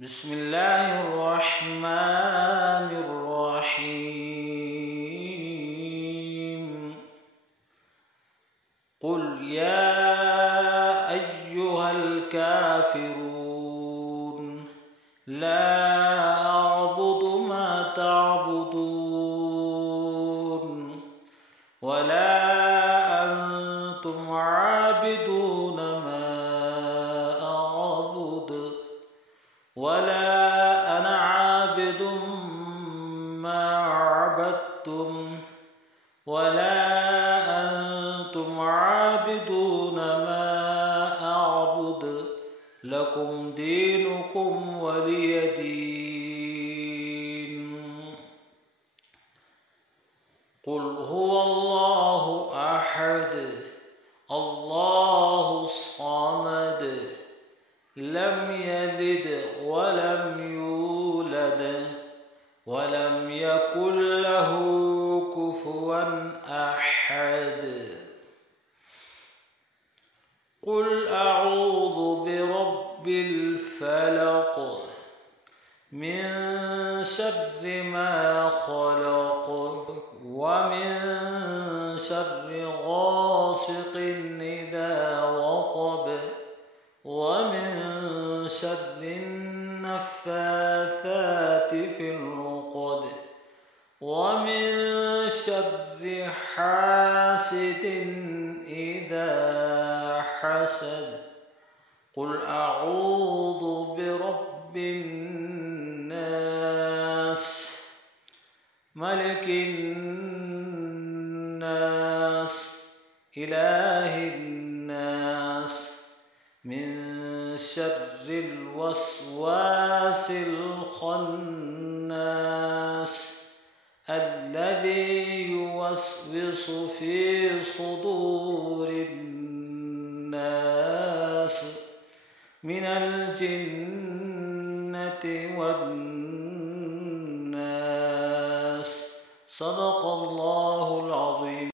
بسم الله الرحمن الرحيم. قل يا أيها الكافرون لا أعبد ما تعبدون ولا أنتم عابدون ما أعبد ولا أنا عابد ما عبدتم ولا أنتم عابدون ما أعبد لكم دينكم ولي دين. قل هو الله أحد الله الصمد لم يلد ولم يولد ولم يكن له كفوا أحد. قل أعوذ برب الفلق من شر ما خلق ومن شر غاسق إذا وقب ومن شر النفاثات في العقد ومن شر حاسد إذا حسد. قل أعوذ برب الناس ملك الناس إله الناس من شر الوسواس الخناس الذي يوسوس في صدور الناس من الجنة والناس. صدق الله العظيم.